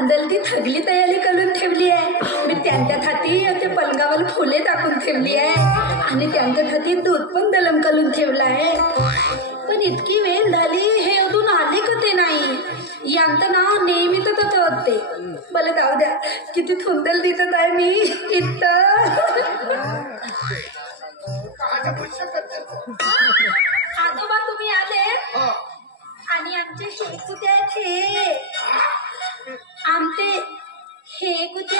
अंदलती थगली तयारी करून ठेवली आहे. मी त्यांच्या खाती ते पलंगावर फुले टाकून ठेवली आहे आणि त्यांच्या खाती दूध पण गरम करून ठेवलं आहे. पण इतकी वेळ झाली हे अजून आले का ते नाही. यांचं नाव नेहमीच तसं होते. मला जाऊ द्या, किती सुंदर दिसत आहे मी इथं. आजोबा तुम्ही आले आणि आमचे हे कुठे आहेत? आमचे हे कुठे?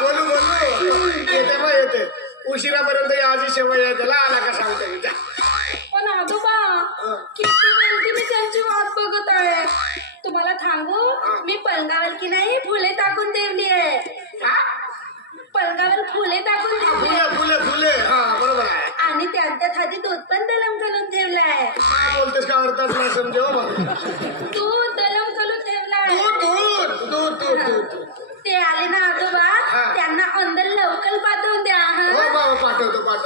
बोलू येते मग येते. उशिरापर्यंत आजी शेवय आहे त्याला आला का सांगते. पण आजोबा किती वेळ मी त्यांची वाट बघत आहे. तुम्हाला सांगू, मी पलंगावर की नाही फुले टाकून ठेवली आहे. पलंगावर फुले टाकून फुले बरोबर आहे. आणि त्यांच्या खाली दूध पण गरम करून ठेवलाय. काय बोलतेस का अर्थात नाही समजेव. दूध गरम करून ठेवलाय. दूध ते आले ना आजोबा, त्यांना अंदर लवकर पाठवून द्या. पाठवतो बरं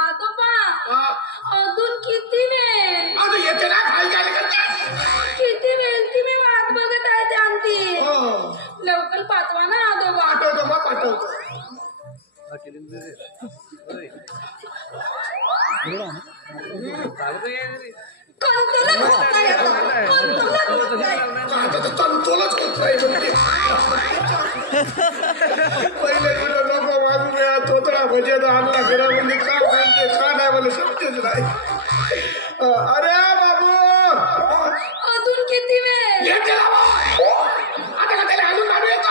आजोबा, अजून किती वेळ? येते ना किती वेळची मी वाट बघत आहे त्यांची. लवकर पाठवा ना आजोबा. पाठवतो. पहिले नको माझून तोतडा भजे आणला घरामध्ये का बोलते का नाही मला समजत नाही. अरे बाबू, अजून किती वेळ? आता का त्याला अजून काढू येतो.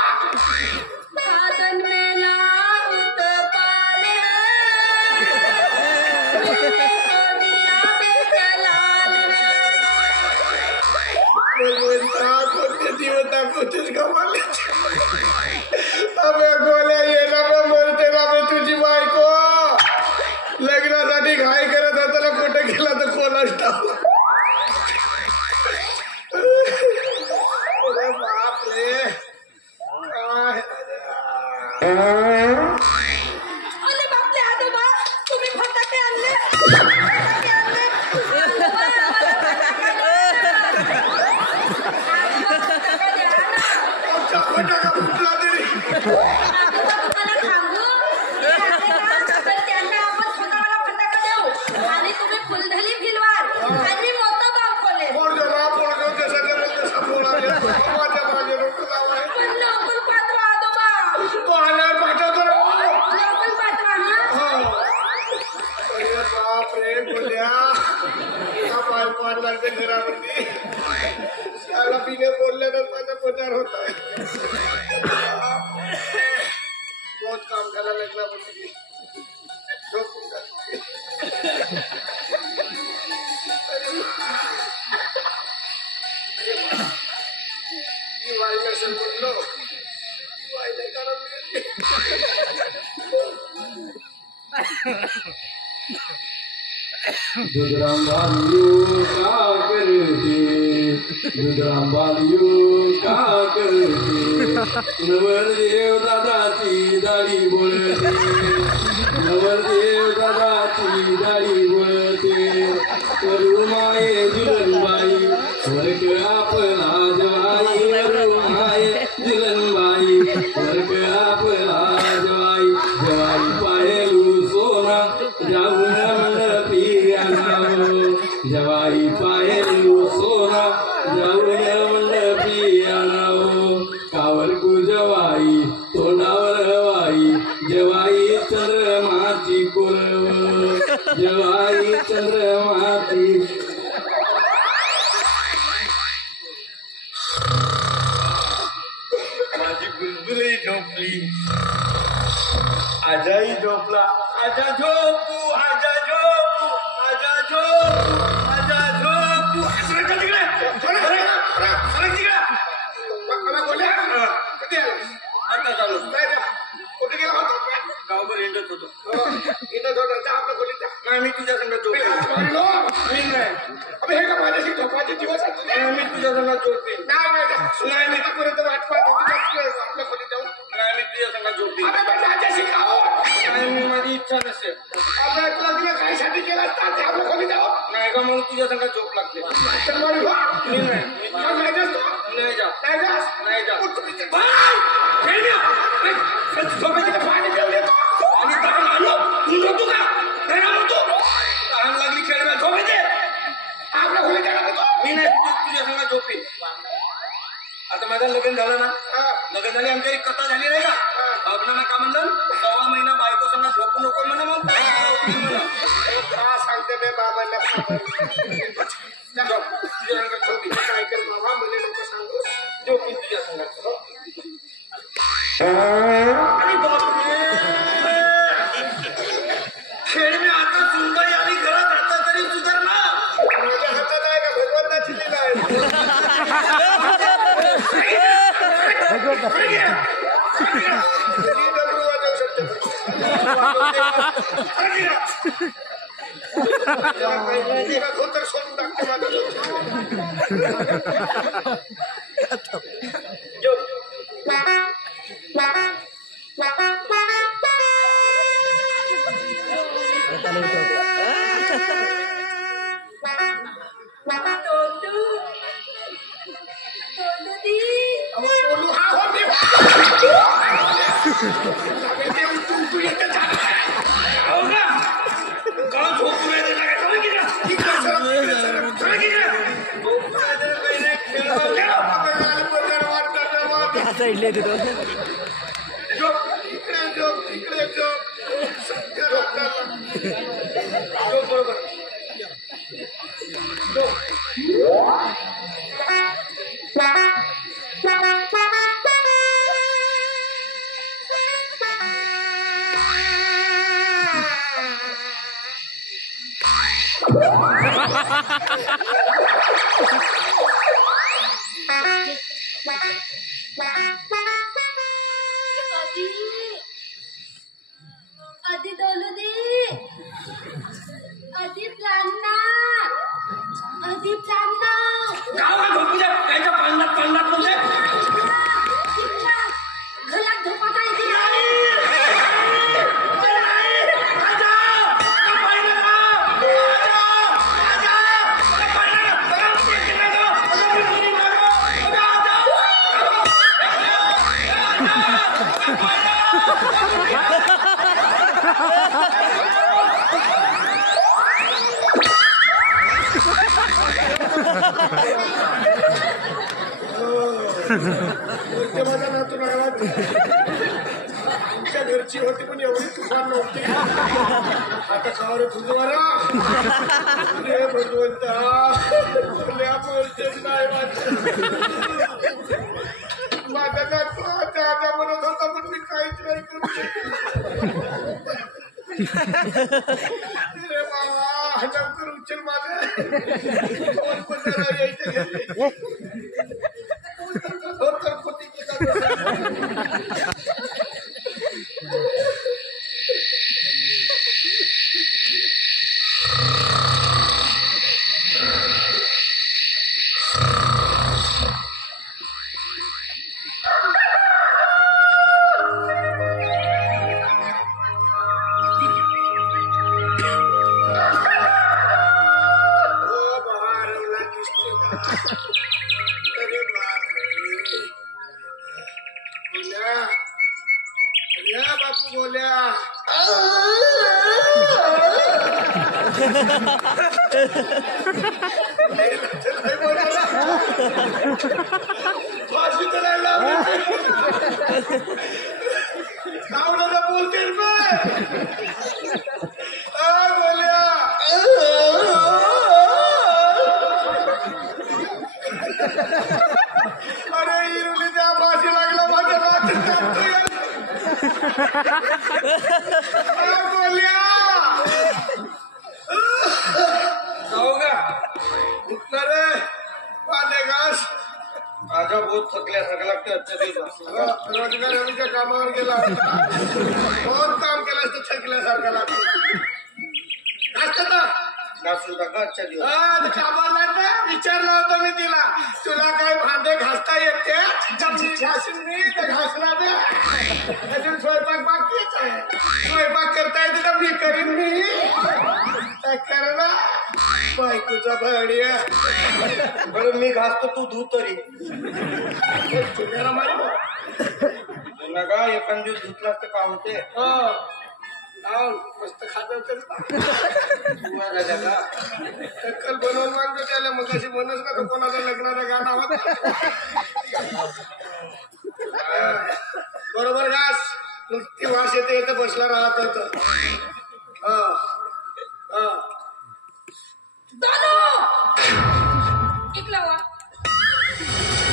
गोल्या येणार मरते ना तुझी बायको. लग्नासाठी घाई करत होता कुठे गेला तर कोणाच टाकू. बापरे बापले आजोबा, तुम्ही फटाके आणले. आणि तुम्ही फुलझडी फिरवाल आणि मोठा बाप बोले. पण लवकर पाठवा आजोबा. लवकर पाठवा. बापरे बोल्या पाय पाडला ते घरामध्ये. त्याला बिने बोलल्यानं माझा प्रचार होत आहे. बहुत काम करायला लग्नामध्ये. बोललो दुधराम बालियो का करते, दुधराम बालियो का करते. नवरदेव दादाची दाढी बोलते, नवरदेव दादाची दाढी बोलते. करू माये जुलनबाई स्वर्ग आपला जवाई. करू माये जुलनबाई स्वर्ग आपला जवाई. जवाई पाहेलू सोना जाऊन मंडपी आणावं. जवाई पाहेलू सोना जाऊन मंडपी आणावं. कावर कु जवाई तोंडावर हवाई. जवाई चंद्रमाची कोरव. जवाई चंद्रमाची. माझी बुलबुलही झोपली. आजाही झोपला. आजा झोपू, आजा झोपू, आजा झोपू, आजा झोपू. सरक तिकडे. आता चालू कुठे गेला होता? गावभर हिंडत होतो. आपलं खोलीत नाही. मी तुझ्या संघात झोपलो. मी नाही. अबे हे का माझ्याशी झोपाचे दिवस मी तुझ्या संघात झोपते. नाही मी आतापर्यंत वाट पाहतो. आपल्या खोलीत जाऊन नाही मी तुझ्या संघात झोपी अबे पण माझ्याशी का हो? नाही मी माझी इच्छा नसेल अबे लग्न कायसाठी केलं असतं ते आपलं खोली जाऊ नाही का मला तुझ्या संघात झोप लागते तर बरं हो. मी नाही मग नाही जास्त तू? नाही जा नाही जास्त? नाही जा उठ तुम्ही ते. बाय! खेळण्या! बाय! झोपेचं पाणी पिऊन येतो. आणि दगड आणू. तू झोपू का? नाही आणू तू. तहान लागली खेळ झोप येते आपल्या खोलीत गेला का तू? मी नाही तुझ्या संघात झोपी आता माझं लग्न झालं ना लग्न झाली आमच्या एक कथा झाली नाही का आपल्याला का म्हणलं 6 महिना बायको संघ झोपू नको म्हणा मग का सांगते बे बाबांना तुझ्या संघात झोपी काय कर बाबा म्हणे नको सांगू झोपी तुझ्या संघात आणि बापरे खेळ मी आता सुनबाई आली घरात आता तरी सुधारना माझ्या हातात आहे का भगवंताची लीला आहे धोतर सोडून टाकते माझं बोलू हा हो मी तू येते हो का का झोपू नाही देणार काय समज की साईडला येते तो इकडे झोप इकडे झोप बरोबर आधी डोलू दे आधी प्लांना आधी प्लांना गावा झोपू द्या त्याच्या पालनात म्हणजे घरात झोपत आहे की माझ्या नातून आमच्या घरची होती पण एवढी तुफान नव्हती आता सवार भगवारा भगवंता बोलतेच नाही माझ्या नातू आता म्हणत होता पण मी काहीच नाही करू रे बाबा लवकर उचल माझं बापू बोल्या फाशी करायला आवडायला बोलते बोल्या अरे इरुली त्या फाशी लागला माझ्या बोल्या जाऊ का उठला रे पांडे घास माझा बहुत थकल्यासारखं लागतं आजच्या दिवसात रोजगाराच्या कामावर गेला बहुत काम केलं असतं थकल्यासारखं लागतं घास ना घासून टाका आजच्या दिवस कामाला विचारलं होतं मी तिला तुला काय भांडे घासता येते मी तर घासणार द्या अजून स्वयंपाक बाकीच आहे स्वयंपाक करता येते तर मी करीन मी काय करना बायकोचा भाड्या बरं मी घासतो तू धू तरी चुन्याला मारी नका एखाद दिवस धुतलास तर का होते मस्त खात टक्कल बनवून मागतो त्याला मग अशी म्हणच ना तो कोणाचा लग्नाचा गाणं होता बरोबर घास मग ती वास येते येतं बसला राहत होत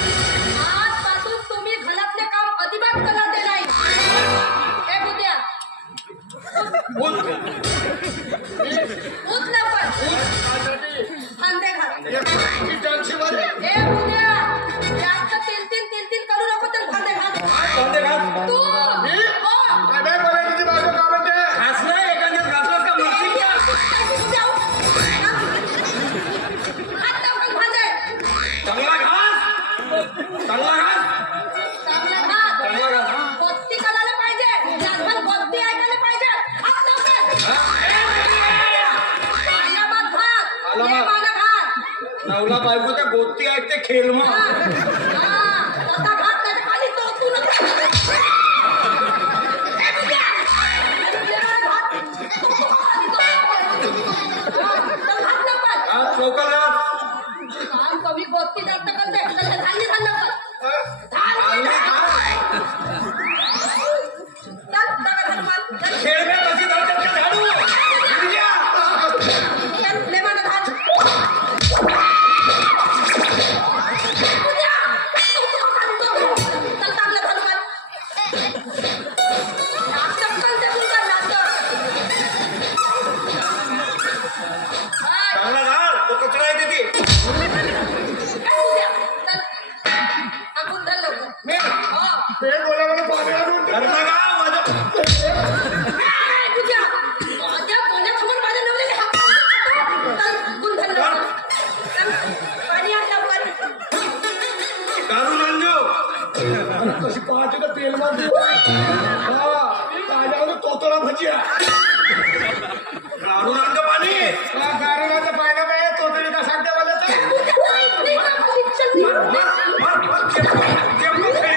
आजपासून तुम्ही घरातले काम अजिबात करायचे नाही हे बुद्या उठ लवकर फांदे घाल हे बुद्या जास्त तिल करू नको तर फांदे घाल तू काय बोलायची ती बायको का म्हणते घासलं एखाद्यात घासलं का मरशील का? हात लवकर फांदे चांगला घास चांगला घास चांगला घात चांगला घास गोष्टी करायला पाहिजे जास्त गोष्टी ऐकायला पाहिजे हात लवकर आलाबाद घात आलाबाद. घात नवला बायकोच्या गोष्टी ऐकते खेळ मग तसा घात नाही खाली टोचू नका आज लवकर घास काम कमी गोष्टी जास्त करते धान्य झालं खेळ में कशी धरतात का झाडू इंडिया. चांगला घाल तो कचरा आहे तिथे पेट बोलायला पाणी आणून दे. घरचा गाव माझं दारू आणलो कशी पाहते तर तेल मारते ताज्यावर तोतडा भजिया दारू आणतो पाणी गारुडाचं पाहिलं नाही तोतडी का सांगते मला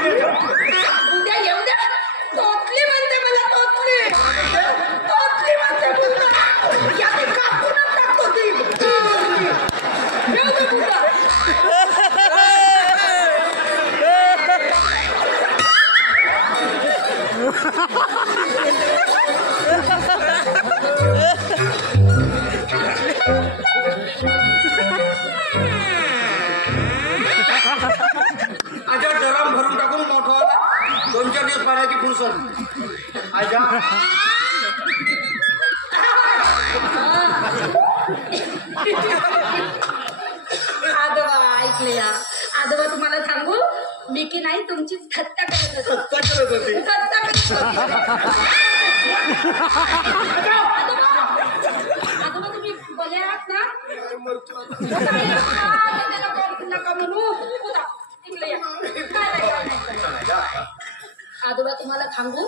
उद्या येऊ द्या तोतली म्हणते मला तोतली म्हणते पुन्हा याची कापूनच टाकतो ती येऊ दे पुन्हा आजा ड्रम भरून टाकून मोठा 2-4 दिवस पाण्याची फुरसत आजा आजोबा ऐकले या आजोबा तुम्हाला सांगू मी की नाही तुमची थट्टा करत होते थट्टा करत होते आजोबा तुम्ही बरे आहात ना नका म्हणू उदा, इकडे या. काय नाही. आजोबा तुम्हाला सांगू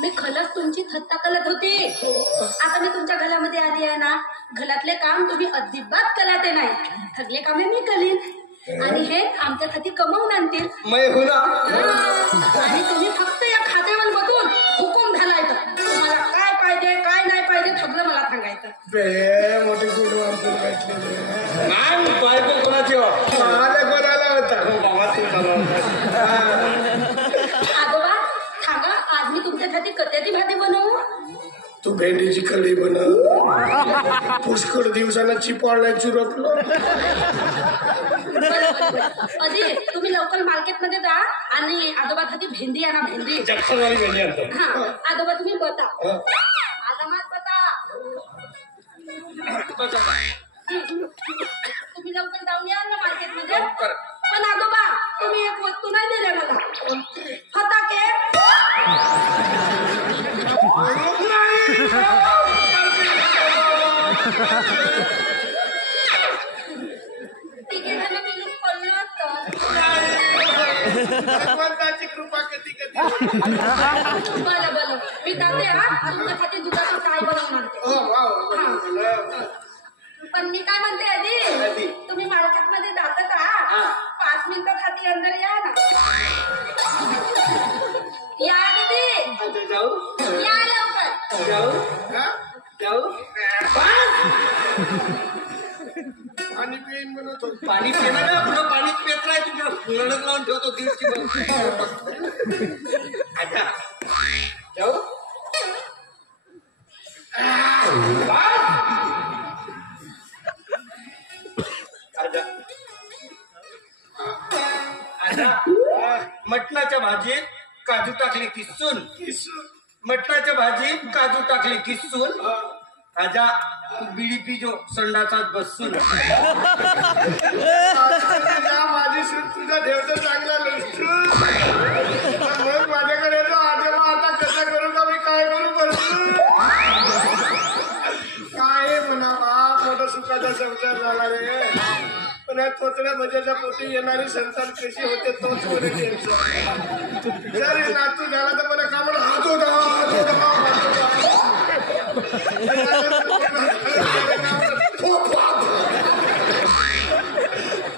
मी खरंच तुमची थट्टा करत होती आता मी तुमच्या घरामध्ये आली आहे ना घरातले काम तुम्ही अजिबात कराते नाही सगळे कामे मी करीन आणि हे आमच्यासाठी कमवून आणतील मै हो ना आणि तुम्ही फक्त या खात्यावर बघून हुकूम घालायचं तुम्हाला काय पाहिजे काय नाही पाहिजे सगळं मला सांगायचं मोठी कुठून आमचं भेटलेली नाही बायको कोणाची कोणाला होता बाबा आजोबा सांगा आज मी तुमच्यासाठी कट्याची भाजी बनवू तू भेंडीची कढी बनव पुष्कळ दिवसाला चिपाळला चुरपलं अजी तुम्ही लवकर मार्केटमध्ये जा आणि आजोबासाठी भेंडी आणा भेंडी जगसनवाली भेंडी आणतो हा आजोबा तुम्ही बता आलामात बता तुम्ही लवकर जाऊन या ना मार्केटमध्ये पण आजोबा तुम्ही एक वस्तू नाही दिले मला फटाके तिघे जण मी पडलो असतं बरं बरं मी जाते हा तुमच्यासाठी दुधाचं काय बनवून आणते हो वा पण मी काय म्हणते आधी तुम्ही मार्केटमध्ये जातात हा 5 मिनिटासाठी अंदर या ना या दीदी जाऊ या लवकर जाऊ पाणी पिईन म्हणत होतो. पाणी पिणार आपलं पाणी पेत नाही तुझ्या फुलणच लावून ठेवतो 1.5 अच्छा जाऊ मटणाच्या भाजीत काजू टाकले किसून मटणाच्या भाजीत काजू टाकले किसून आजा बिडी पिजो संडासात बसून माझी सूट तुझा ठेवतो चांगला लसूण मग माझ्याकडे येतो आता कसं करू का मी काय करू बसून काय म्हणावा मोठा सुखाचा संसार झाला रे पण या तोतड्या मजाच्या पोटी येणारी संतान कशी होते तोच कोणी टेन्शन जरी नातू झाला तर मला का म्हणून हातो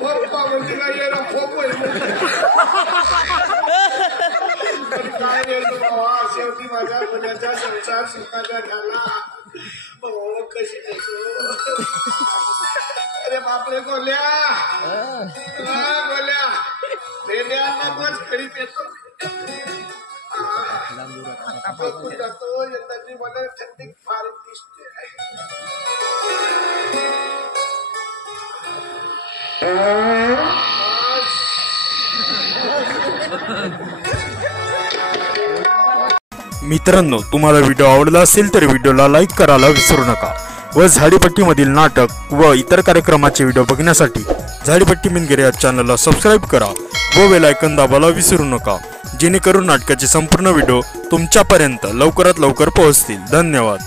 पप्पा म्हणजे काय येणार फोप काय येतो बाबा शेवटी माझ्या मुलाचा संसार सुखाचा झाला हो कशी कसो अरे बापरे गोल्या रेड्यांना बस खडीत येतो जातो यंदाची मला थंडी फार दिसते मित्रांनो, तुम्हाला व्हिडिओ आवडला असेल तर व्हिडिओला लाईक करायला विसरू नका व झाडीपट्टीमधील नाटक व इतर कार्यक्रमाचे व्हिडिओ बघण्यासाठी झाडीपट्टी मिनगिरे या चॅनलला सबस्क्राईब करा व बेल आयकॉन दाबायला विसरू नका, जेणेकरून नाटकाचे संपूर्ण व्हिडिओ तुमच्यापर्यंत लवकरात लवकर पोहोचतील. धन्यवाद.